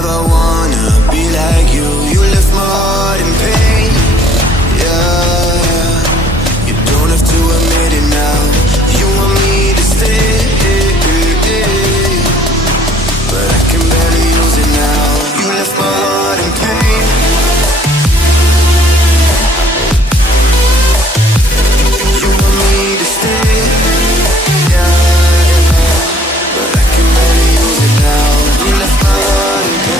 never wanna be like you. You left my heart in pain. Yeah, yeah. You don't have to admit it now. You want me to stay, but I can barely use it now. You left my heart in pain. You want me to stay, yeah, but I can barely use it now. You left my heart in pain.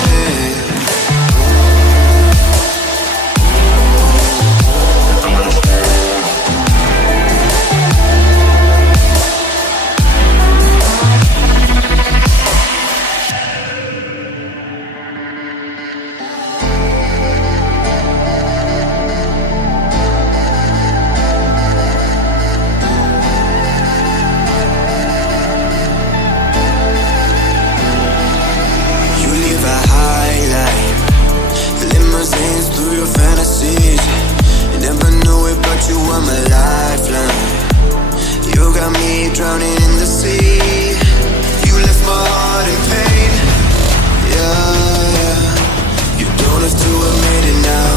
You live a high life, limousines through your fantasies. You never knew it, but you were my lifeline. You got me drowning in the sea. You left my heart in pain. Yeah, yeah. You don't have to admit it now.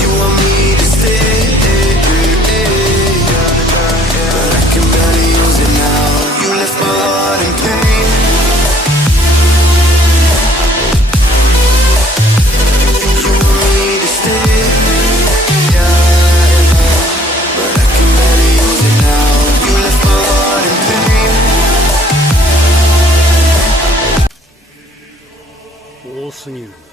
You want me to stay, but I can barely use it now. You left my heart in pain. You want me to stay, yeah, but I can barely use it now. You left my heart in pain. 多すぎる。